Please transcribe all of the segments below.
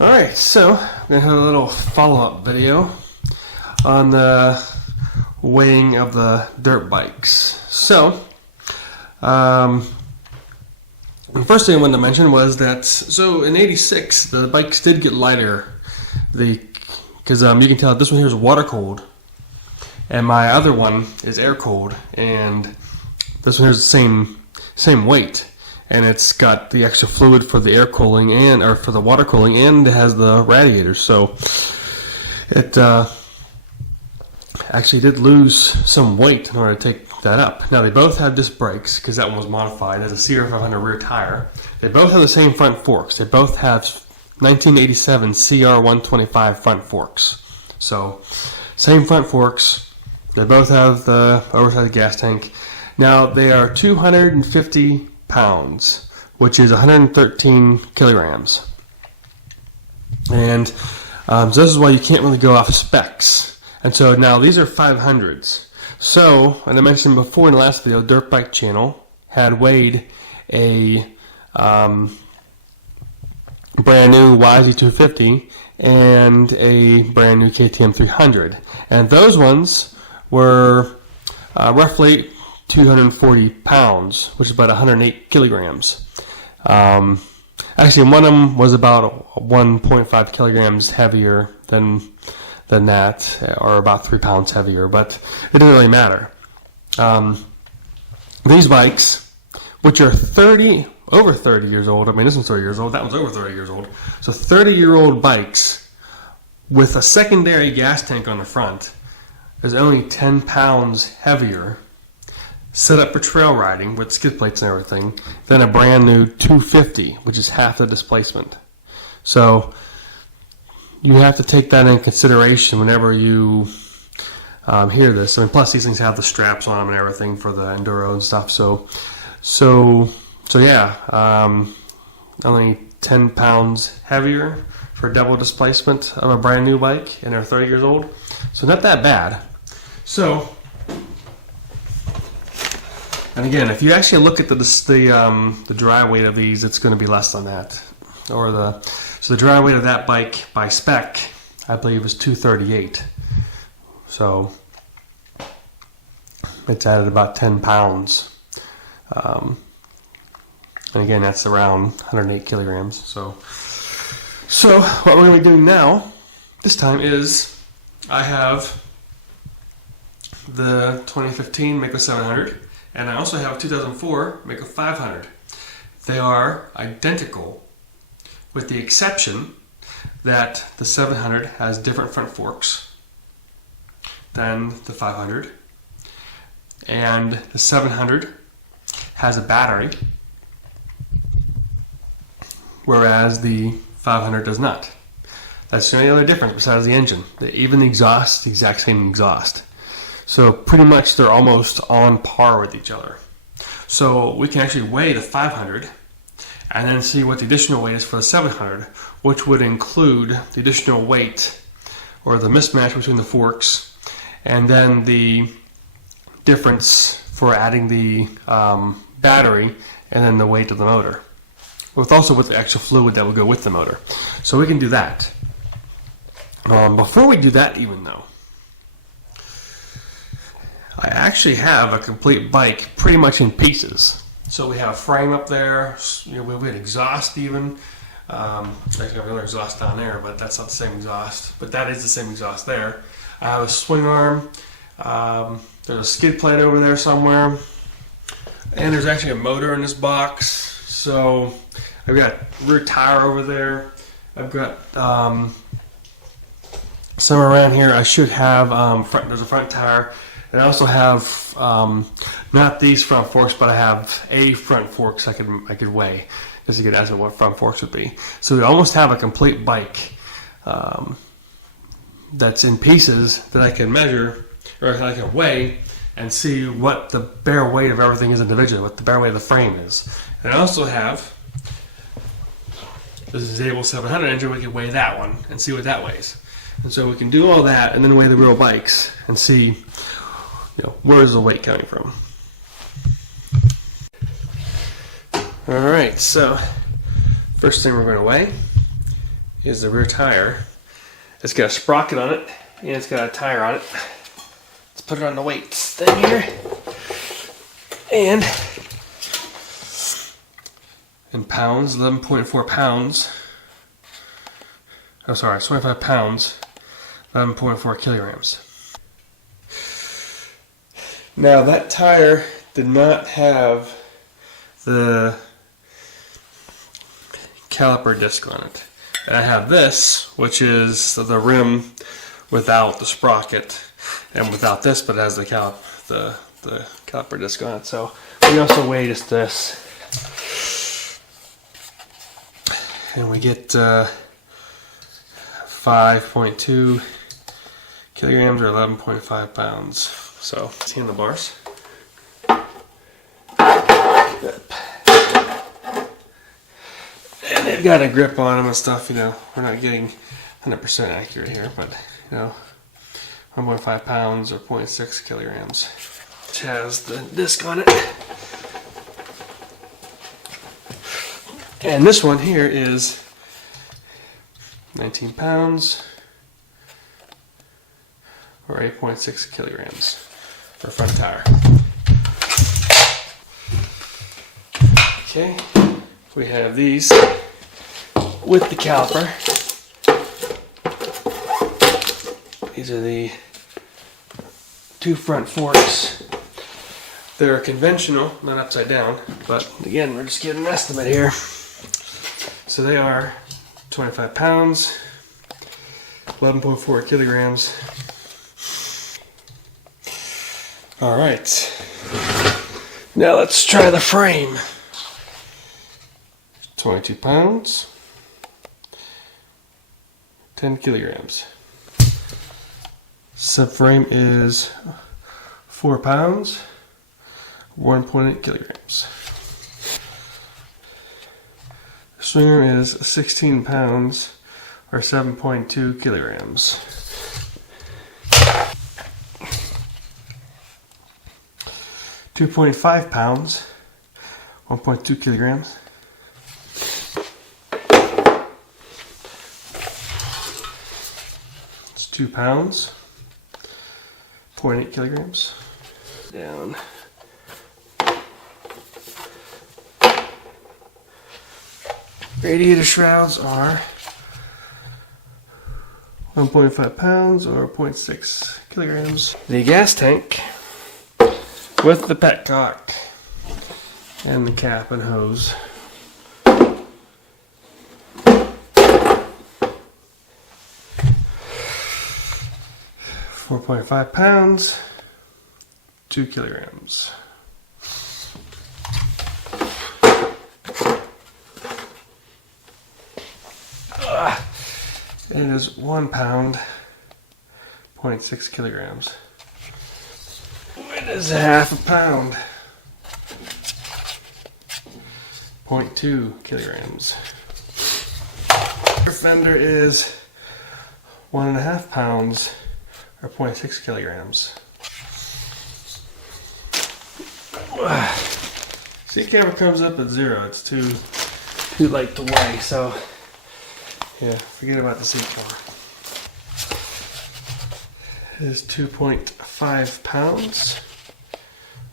Alright, so I'm going to have a little follow-up video on the weighing of the dirt bikes. So, the first thing I wanted to mention was that, so in '86, the bikes did get lighter. Because you can tell this one here is water cooled, and my other one is air cooled, and this one here is the same weight. And it's got the extra fluid for the air cooling or for the water cooling, and it has the radiators. So it actually did lose some weight in order to take that up. Now they both have disc brakes because that one was modified as a CR500 rear tire. They both have the same front forks. They both have 1987 CR125 front forks. So same front forks. They both have the oversized gas tank. Now they are 250 pounds, which is 113 kilograms. And so this is why you can't really go off specs. And so now these are 500s. So, and I mentioned before in the last video, Dirtbike channel had weighed a brand new YZ250 and a brand new KTM 300. And those ones were roughly 240 pounds, which is about 108 kilograms. Actually, one of them was about 1.5 kilograms heavier than that, or about 3 pounds heavier, but it didn't really matter. These bikes, which are over 30 years old, I mean this one's 30 years old, that one's over 30 years old, so 30-year-old bikes with a secondary gas tank on the front is only 10 pounds heavier, set up for trail riding with skid plates and everything, than a brand new 250, which is half the displacement. So you have to take that in consideration whenever you hear this. I mean, plus these things have the straps on them and everything for the enduro and stuff. So yeah, only 10 pounds heavier for double displacement of a brand new bike, and they're 30 years old. So not that bad. So, and again, if you actually look at the dry weight of these, it's going to be less than that. So the dry weight of that bike by spec, I believe, is 238. So it's added about 10 pounds. And again, that's around 108 kilograms. So what we're going to be doing now, this time, is I have the 2015 Maico 700. And I also have a 2004 Maico 500. They are identical, with the exception that the 700 has different front forks than the 500. And the 700 has a battery, whereas the 500 does not. That's the only other difference besides the engine. Even the exhaust, the exact same exhaust. So pretty much they're almost on par with each other. So we can actually weigh the 500 and then see what the additional weight is for the 700, which would include the additional weight or the mismatch between the forks, and then the difference for adding the battery and then the weight of the motor, with the extra fluid that will go with the motor. So we can do that. Before we do that, even though, I actually have a complete bike pretty much in pieces. So we have a frame up there, we had exhaust even. Actually, I have another exhaust down there, but that's not the same exhaust. But that is the same exhaust there. I have a swing arm. There's a skid plate over there somewhere. And there's actually a motor in this box. So I've got a rear tire over there. I've got somewhere around here I should have, there's a front tire. And I also have, not these front forks, but I have a front forks I could weigh, just to get an idea what front forks would be. So we almost have a complete bike that's in pieces that I can measure, or I can weigh, and see what the bare weight of everything is individually, what the bare weight of the frame is. And I also have this Zabel 700 engine. We can weigh that one and see what that weighs. And so we can do all that and then weigh the real bikes and see, where is the weight coming from. Alright, so first thing we're going to weigh is the rear tire. It's got a sprocket on it, and it's got a tire on it. Let's put it on the weights thing here. And in pounds, 11.4 pounds. Oh, sorry, it's 25 pounds, 11.4 kilograms. Now, that tire did not have the caliper disc on it. And I have this, which is the rim without the sprocket, and without this, but it has the caliper disc on it. So we also weigh just this, and we get 5.2 kilograms or 11.5 pounds. So handlebars. And they've got a grip on them and stuff, you know. We're not getting 100% accurate here, but, you know, 1.5 pounds or 0.6 kilograms. Which has the disc on it. And this one here is 19 pounds or 8.6 kilograms for front tire. Okay, we have these with the caliper. These are the two front forks. They're conventional, not upside down, but again, we're just getting an estimate here. So they are 25 pounds, 11.4 kilograms. All right, now let's try the frame. 22 pounds, 10 kilograms. Subframe is 4 pounds, 1.8 kilograms. Swingarm is 16 pounds, or 7.2 kilograms. .5 pounds, 1.2 kilograms. It's 2 pounds, 0.8 kilograms. Down. Radiator shrouds are 1.5 pounds or 0.6 kilograms. The gas tank with the petcock and the cap and hose. 4.5 pounds, 2 kilograms. It is 1 pound, 0.6 kilograms. It is half a pound, 0.2 kilograms. Our Fender is 1.5 pounds, or 0.6 kilograms. Seat cover comes up at 0. It's too light to weigh, so yeah, forget about the seat cover. It is 2.5 pounds,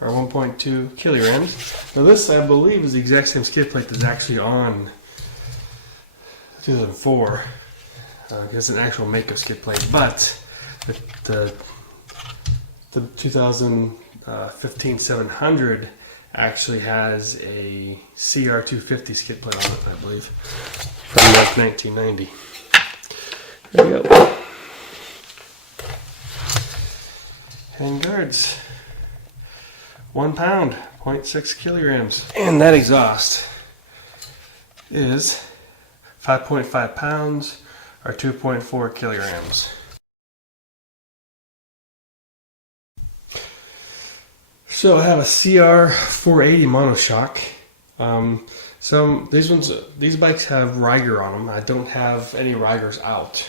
or 1.2 kilograms. Now this, I believe, is the exact same skid plate that's actually on 2004. It's an actual Maico skid plate, but the 2015 700 actually has a CR250 skid plate on it, I believe, from like 1990. There we go. Hand guards, 1 pound, 0.6 kilograms. And that exhaust is 5.5 pounds, or 2.4 kilograms. So I have a CR480 Monoshock. These bikes have Riger on them. I don't have any Rigers out.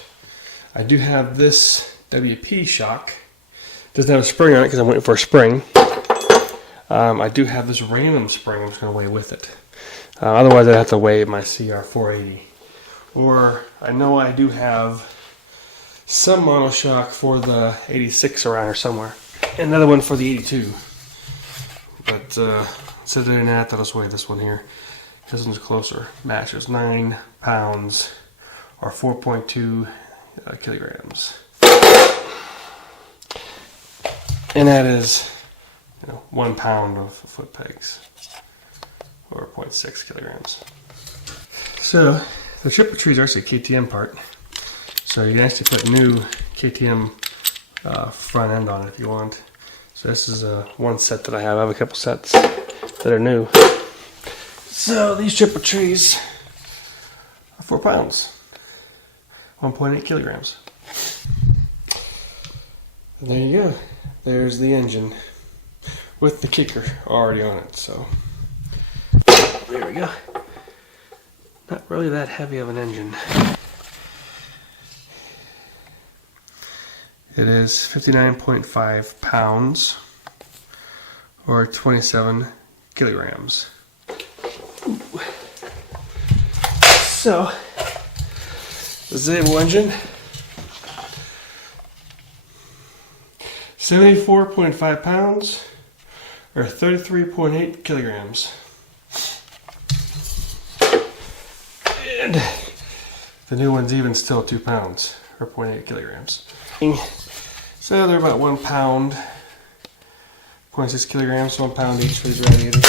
I do have this WP shock. Doesn't have a spring on it because I'm waiting for a spring. I do have this random spring I'm just going to weigh with it. Otherwise I'd have to weigh my CR480 Or I know I do have some Monoshock for the 86 around here somewhere. Another one for the 82. But instead of doing that, I'll just weigh this one here. This one's closer. Matches 9 pounds or 4.2 kilograms. And that is 1 pound of foot pegs, or 0.6 kilograms. So the triple tree is actually a KTM part. So you can actually put new KTM front end on it if you want. So this is one set that I have. I have a couple sets that are new. So these triple trees are 4 pounds, 1.8 kilograms. And there you go. There's the engine with the kicker already on it. So there we go. Not really that heavy of an engine. It is 59.5 pounds or 27 kilograms. So the Zabel engine, 74.5 pounds or 33.8 kilograms. And the new one's even still 2 pounds or 0.8 kilograms. So they're about 1 pound, 0.6 kilograms, 1 pound each for these radiators.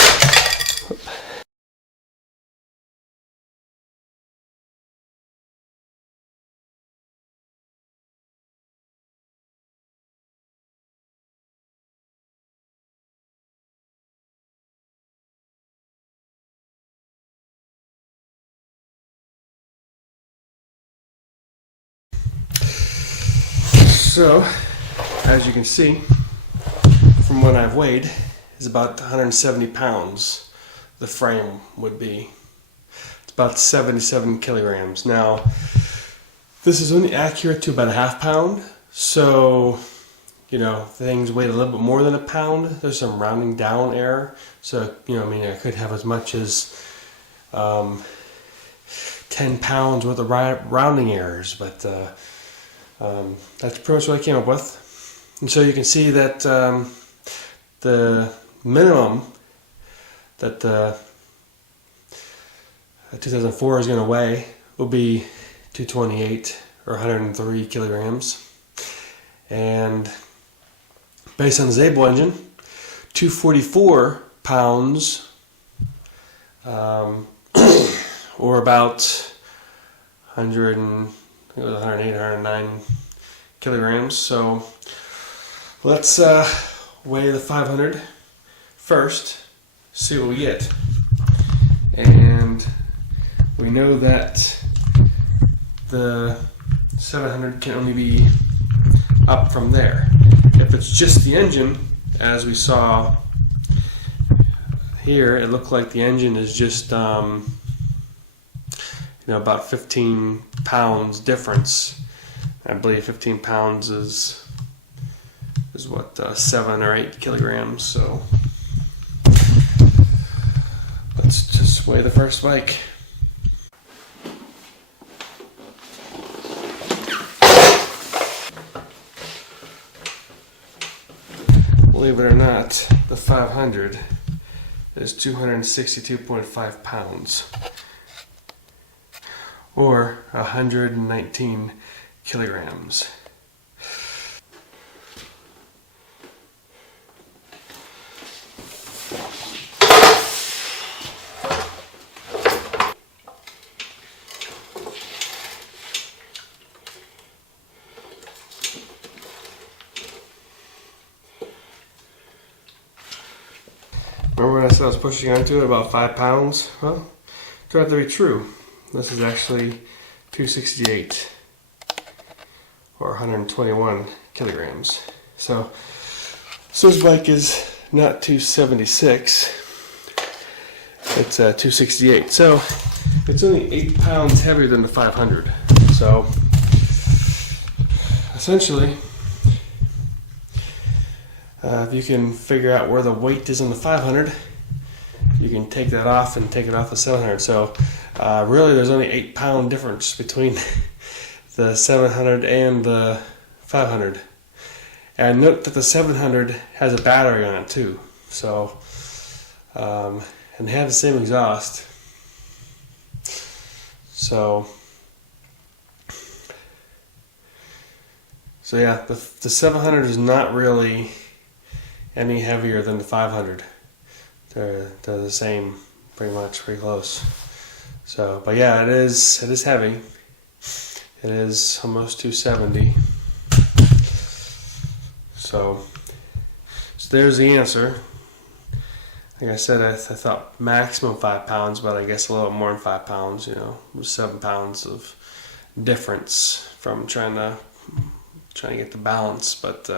So, as you can see, from what I've weighed, is about 170 pounds the frame would be. It's about 77 kilograms. Now, this is only accurate to about a ½ pound, so, things weighed a little bit more than a pound. There's some rounding down error, so, I could have as much as 10 pounds worth of rounding errors, but that's pretty much what I came up with. And so you can see that the minimum that the 2004 is going to weigh will be 228 or 103 kilograms. And based on the Zabel engine, 244 pounds or about 108, 109 kilograms. So let's weigh the 500 first, see what we get. And we know that the 700 can only be up from there. If it's just the engine, as we saw here, it looked like the engine is just about 15 pounds difference. I believe 15 pounds is what 7 or 8 kilograms. So let's just weigh the first bike. Believe it or not, the 500 is 262.5 pounds. Or 119 kilograms. Remember when I said I was pushing onto it about 5 pounds? Well, it turned out to be true. This is actually 268 or 121 kilograms. So this bike is not 276, it's 268. So it's only 8 pounds heavier than the 500. So essentially, if you can figure out where the weight is on the 500, you can take that off and take it off the 700. So Really, there's only 8-pound difference between the 700 and the 500. And note that the 700 has a battery on it too. So, and they have the same exhaust. So yeah, the 700 is not really any heavier than the 500. They're the same, pretty much, pretty close. So, but yeah, it is heavy. It is almost 270. So there's the answer. Like I said, I thought maximum 5 pounds, but I guess a little more than 5 pounds. You know, 7 pounds of difference from trying to get the balance. But